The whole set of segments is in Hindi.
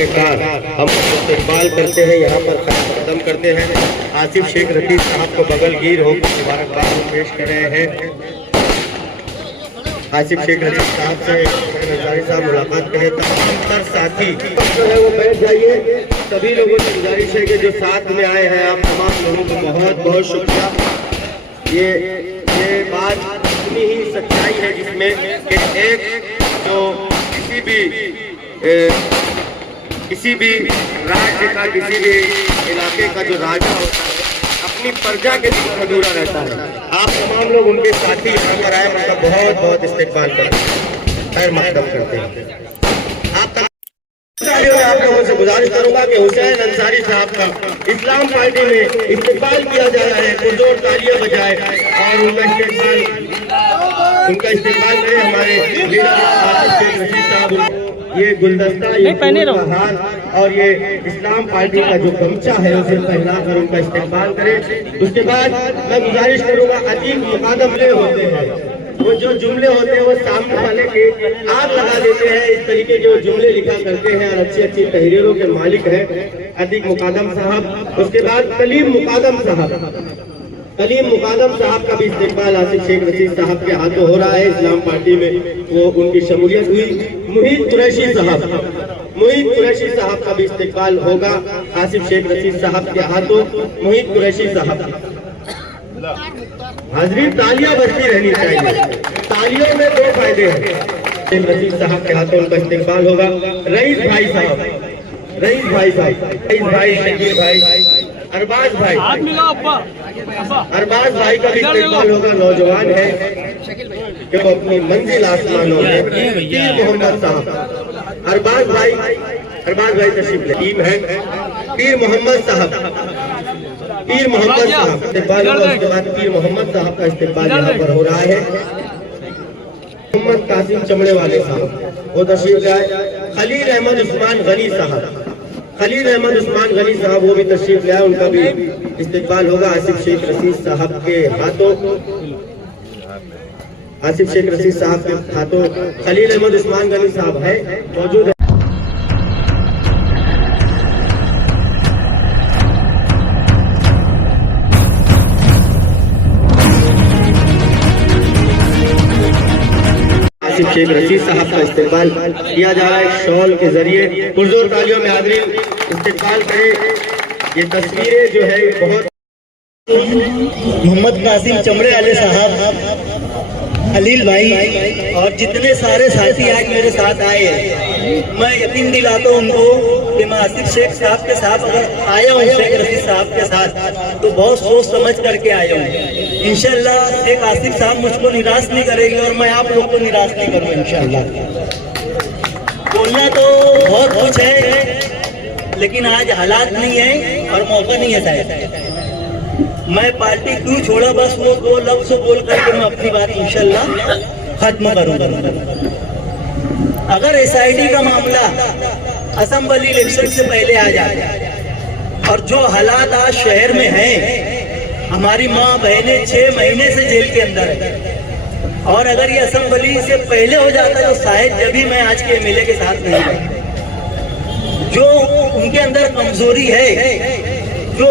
पैकार हम इस्तेमाल करते हैं, यहाँ पर खत्म करते हैं। आसिफ शेख रफीक साहब को बगलगीर होकर मुबारकबाद पेश कर रहे हैं। आसिफ शेख रफीक साहब से अंसारी साहब मुलाकात करें। तमाम साथी जो है वो बैठ जाइए। सभी लोगों से गुजारिश है कि जो साथ में आए हैं, आप तमाम लोगों को बहुत बहुत शुक्रिया। ये बात इतनी ही सच्चाई है जिसमें कि एक जो किसी भी राज्य का, किसी भी इलाके का जो राजा होता है, अपनी प्रजा के लिए अधूरा रहता है। आप तमाम लोग उनके साथी यहाँ पर आए, मतलब बहुत बहुत इस्तेमाल करते हैं, खैर मकदम करते हैं। आप लोगों से गुजारिश करूंगा कि हुसैन अंसारी साहब का इस्लाम पार्टी में इस्तेमाल किया जा रहा है, पुरजोर तालियां बजाए और उनका इस्तेमाल करें। हमारे लीडर आसिफ शेख रफीक साहब ये गुलदस्ता, ये हार और ये इस्लाम पार्टी का जो गमछा है उसे पहनाकर उनका इस्तेमाल करें। उसके बाद मैं गुजारिश करूंगा, अजीब मुकादमे होते हैं, वो जो जुमले होते हैं वो सामने वाले के आग लगा देते हैं। इस तरीके के वो जुमले लिखा करते हैं और अच्छी अच्छी तहरीरों के मालिक हैं अतीक मुकादम साहब। उसके बाद कलीम मुकादम साहब का भी इस्तेमाल आसिफ शेख रफीक साहब के हाथों हो रहा है। इस्लाम पार्टी में वो उनकी शमूलियत हुई। मुहीद कुरैशी साहब का भी इस्तेमाल होगा आसिफ शेख रफीक साहब के हाथों। मुहीद कुरैशी साहब, हाज़रीन तालियां बजती रहनी चाहिए, तालियों में दो फायदे हैं। रफीक साहब के हाथों उनका इस्तेमाल होगा। रईस भाई, शकील भाई, अरबाज भाई का भी इस्तेमाल होगा। नौजवान है कि वो अपनी मंजिल आसमानों में। पीर मोहम्मद साहब, अरबाज भाई तशरीफ ले। टीम है पीर मोहम्मद साहब इस्तेमाल होगा। उसके बाद पीर मोहम्मद साहब का इस्तेमाल यहाँ पर हो रहा है। मोहम्मद कासिम चमड़े वाले साहब वो तशरीफ लाए। खलील अहमद उस्मान गनी साहब वो भी तशरीफ लाए, उनका भी इस्तेमाल होगा आसिफ शेख रफीक साहब के हाथों। खलील अहमद उस्मान गनी साहब है मौजूद है। आसिफ शेख रफीक साहब का इस्तेमाल किया जा रहा है शॉल के जरिए। पुरजोर तालियों में हाज़रीन इस्तेमाल करें। ये तस्वीरें जो है बहुत मोहम्मद कासिम चमड़े वाले साहब, खलील भाई और जितने सारे साथी आज मेरे साथ आए हैं, मैं यकीन दिलाता हूँ उनको कि मैं आसिफ शेख साहब के साथ अगर आया हूँ, शेख रफीक साहब के साथ, तो बहुत सोच समझ करके आया हूँ। इंशाल्लाह शेख आसिफ साहब मुझको निराश नहीं करेंगे और मैं आप लोग को निराश नहीं करूँगा इंशाल्लाह। बोलना तो बहुत कुछ है, लेकिन आज हालात नहीं है और मौका नहीं है शायद। मैं पार्टी क्यों छोड़ा, बस वो दो लफ्ज़ बोल करके मैं अपनी बात इंशाल्लाह खत्म करूंगा। अगर SID का मामला असेंबली इलेक्शन से पहले आ जाए और जो हालात आज शहर में हैं, हमारी माँ बहनें 6 महीने से जेल के अंदर है, और अगर ये असेंबली से पहले हो जाता तो शायद जब भी मैं आज के MLA के साथ नहीं रहता। जो उनके अंदर कमजोरी है, जो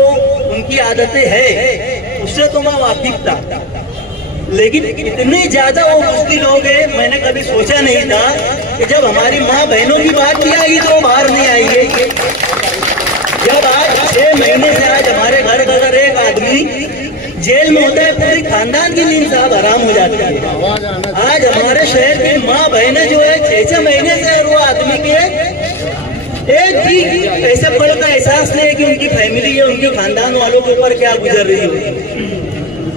उनकी आदतें हैं, उससे तो मैं वाकिफ था, लेकिन इतने ज्यादा वो बुज़दिल हो गए, मैंने कभी सोचा नहीं था कि जब हमारी माँ बहनों की बात की आएगी तो बाहर नहीं आएगी। जब आज 6 महीने से आज हमारे घर का अगर एक आदमी जेल में होता है, पूरी खानदान की नींद साहब हराम हो जाती है। आज हमारे शहर की माँ बहनें जो है 6-6 महीने से वो आदमी के एक भी ऐसे पल का एहसास नहीं है कि उनकी फैमिली या उनके खानदान वालों के ऊपर क्या गुजर रही हो।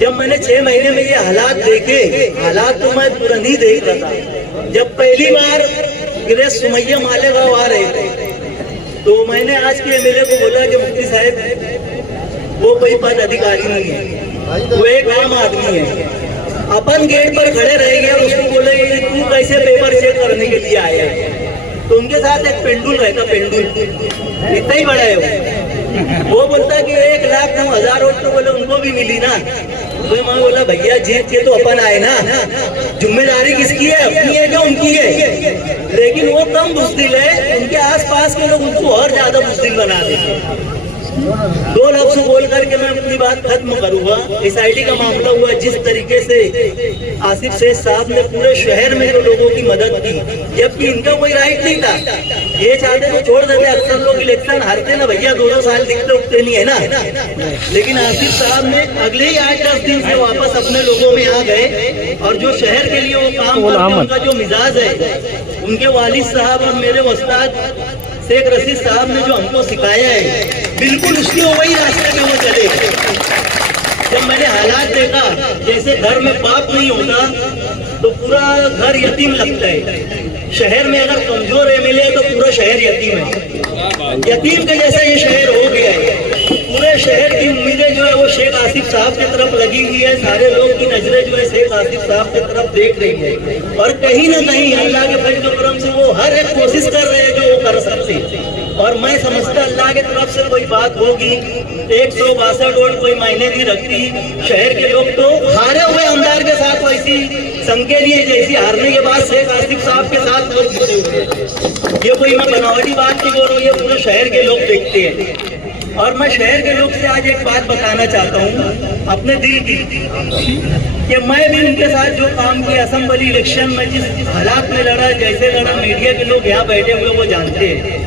जब मैंने 6 महीने में ये हालात देखे, हालात तो मैं तुरंत ही देख रहा था। जब पहली बार गिरेश सुमैया मालेगांव आ रहे थे, तो मैंने आज के MLA को बोला कि मुफ्ती साहब वो कोई पद अधिकारी नहीं है, वो एक आम आदमी है। अपन गेट पर खड़े रह गए और उसको बोले तू कैसे पेपर चेक करने के लिए आया है? तो उनके साथ एक पेंडुल रहता, पेंडुल इतना ही बड़ा है वो बोलता कि 1,09,000 वोट तो बोले उनको भी मिली ना। तो मैं बोला भैया जीत के तो अपन आए ना, जिम्मेदारी किसकी है? अपनी है कि उनकी है? लेकिन वो कम बुज़दिल है, उनके आसपास के लोग उनको और ज्यादा बुज़दिल बना देते हैं। दो लफ्ज बोल करके मैं अपनी बात खत्म करूंगा। SIT का मामला हुआ, जिस तरीके से आसिफ शेख साहब ने पूरे शहर में जो लोगों की मदद की, जबकि इनका कोई राइट नहीं था। ये चाहते तो छोड़ देते, अक्सर लोग इलेक्शन हारते ना भैया, 2-2 साल दिखते उठते नहीं है ना। लेकिन आसिफ साहब ने अगले ही 8-10 दिन से वापस अपने लोगों में आ गए, और जो शहर के लिए वो काम करते, उनका जो मिजाज है, उनके वालिद साहब और मेरे उस्ताद शेख रशीद साहब ने जो हमको सिखाया है, बिल्कुल उसके वही रास्ते में वो चले। जब मैंने हालात देखा, जैसे घर में बाप नहीं होता तो पूरा घर यतीम लगता है। शहर में अगर कमजोर MLA तो पूरा शहर यतीम है। यतीम के जैसा ये शहर हो गया है। पूरे शहर की उम्मीदें जो है वो शेख आसिफ साहब की तरफ लगी हुई है। सारे लोग की नजरें जो है शेख आसिफ साहब की तरफ देख रही है, और कहीं ना कहीं अल्लाह के फजल के करम से वो हर एक कोशिश कर रहे हैं जो वो कर सकते हैं। और मैं समझता अल्लाह की तरफ से कोई बात होगी। 162 वोट कोई मायने नहीं रखती। शहर के लोग तो हारे हुए आमदार के साथ वैसी संके लिए, जैसी हारने के बाद शेख आसिफ साहब के साथ लोग जुड़े हुए। ये कोई मैं बनावटी बात नहीं बोल रहा हूँ, ये पूरे शहर के लोग देखते हैं। और मैं शहर के लोग से आज एक बात बताना चाहता हूँ अपने दिल की, कि मैं भी उनके साथ जो काम किया, असेंबली इलेक्शन में जिस हालात में लड़ा, जैसे लड़ा, मीडिया के लोग यहाँ बैठे हुए वो जानते हैं।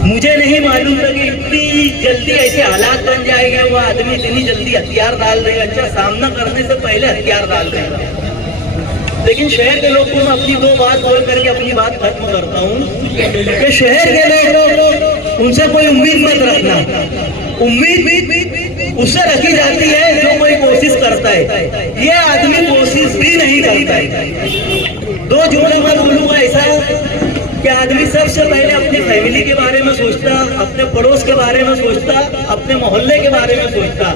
मुझे नहीं मालूम था कि इतनी जल्दी ऐसे हालात बन जाएंगे, वो आदमी इतनी जल्दी हथियार डाल देगा। अच्छा, सामना करने से पहले हथियार डाल देगा। लेकिन शहर के लोग को मैं अपनी 2 बात बोल करके अपनी बात खत्म करता हूँ कि शहर के लोग, उनसे कोई उम्मीद मत रखना। उम्मीद उससे रखी जाती है जो कोई कोशिश करता है। ये आदमी कोशिश भी नहीं करता है। 2 जुमले मैं बोलूंगा ऐसा कि आदमी सबसे पहले अपनी फैमिली के बारे में सोचता, अपने पड़ोस के बारे में सोचता, अपने मोहल्ले के बारे में सोचता,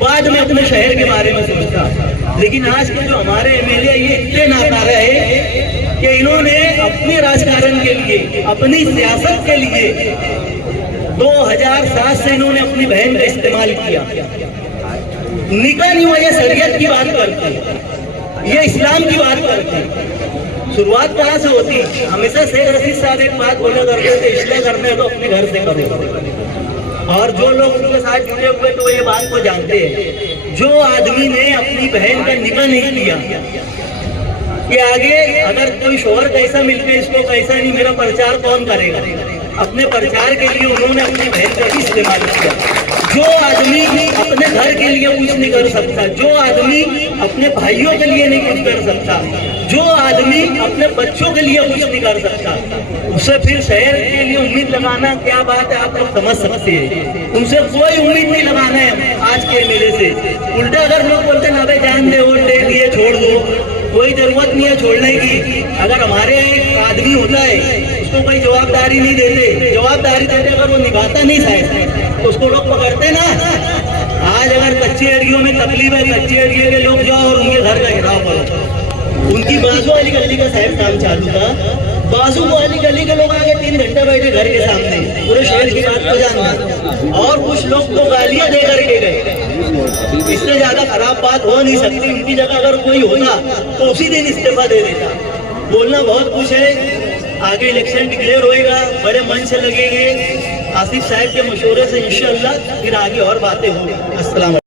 बाद में अपने शहर के बारे में सोचता। लेकिन आज के जो हमारे MLA ये इतने नाकारा है कि इन्होंने अपने राजकारण के लिए, अपनी सियासत के लिए 2007 से इन्होंने अपनी बहन का इस्तेमाल किया। निकाह नहीं हुआ, ये शरीयत की बात करते, ये इस्लाम की बात करते। शुरुआत कहाँ से होती? हमेशा शेख रशीद साहब एक बात बोला करते थे, इसलिए करने तो अपने घर से करो। और जो लोग उनके साथ जुड़े हुए तो ये बात को जानते हैं। जो आदमी ने अपनी बहन का निकाह नहीं किया, कि आगे अगर कोई शोहर कैसा मिलके इसको कैसा नहीं, मेरा प्रचार कौन करेगा? अपने प्रचार के लिए उन्होंने अपनी बहन का भी इस्तेमाल किया। जो आदमी अपने घर के लिए कुछ नहीं कर सकता, जो आदमी अपने भाइयों के लिए नहीं कुछ कर सकता, जो आदमी अपने बच्चों के लिए कुछ नहीं कर सकता, उससे फिर शहर के लिए उम्मीद लगाना क्या बात है, आप लोग समझ सकते हैं। उनसे कोई उम्मीद नहीं लगाना है आज के MLA से। उल्टा अगर लोग बोलते ना भाई जान दे, वोट दे दिए, छोड़ दो, कोई जरूरत नहीं है छोड़ने की। अगर हमारे एक आदमी होता है, उसको कोई जवाबदारी नहीं देते, जवाबदारी देते अगर वो निभाता नहीं शायद, तो उसको लोग पकड़ते ना। आज अगर कच्चे एरियो में तकलीफ है, कच्चे एरिया के लोग जाओ और उनके घर का घेराव करो। उनकी बाजू वाली गली का साहब काम चालू था, बाजू वाली गली के लोग आगे 3 घंटे बैठे घर के सामने, पूरे शहर की बात को जानना। और कुछ लोग तो गालियां दे करके गए। इससे ज्यादा खराब बात हो नहीं सकती। उनकी जगह अगर कोई होता तो उसी दिन इस्तीफा दे देता। बोलना बहुत कुछ है, आगे इलेक्शन डिक्लेयर होएगा, बड़े मन से लगेंगे। आसिफ साहब के मशवरे से इंशाअल्लाह फिर आगे और बातें होंगी। अस्सलाम वालेकुम।